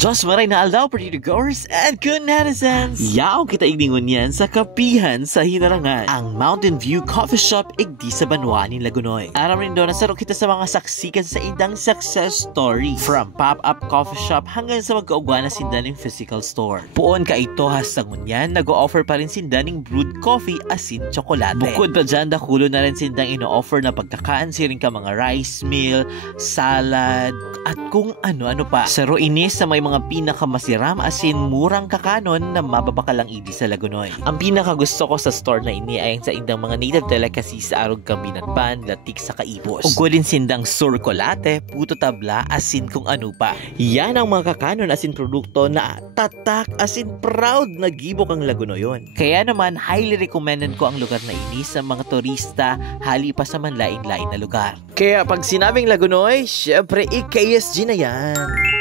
Diyos maray na aldaw, pretty goers and good netizens. Yaw kita igningon yan sa kapihan sa hinarangan. Ang Mountain View Coffee Shop igdi sa Banwanin, Lagunoy. Aram rin doon nasaro kita sa mga saksikan sa idang success story. From pop-up coffee shop hanggang sa magkaugwa na sindaning physical store. Puon ka ito sa ngunyan, nag-o-offer pa rin sindaning brewed coffee asin tsokolate. Bukod pa dyan, dakulo na rin sindang ino-offer na pagkakaan siring ka mga rice meal, salad, at kung ano-ano pa. Saro inis sa may mga pinakamasiram asin murang kakanon na mababakalang idi sa Lagunoy. Ang pinakagusto ko sa store na ini ay sa indang mga native delicacy sa arog kambinan pan, latik sa kaipos. Ugod din sindang surkolate, puto tabla, asin kung ano pa. Yan ang mga kakanon asin produkto na tatak asin proud na gibok ang Lagunoyon. Kaya naman, highly recommended ko ang lugar na ini sa mga turista hali pa sa manlain-lain na lugar. Kaya pag sinabing Lagunoy, syempre i-KSG na yan.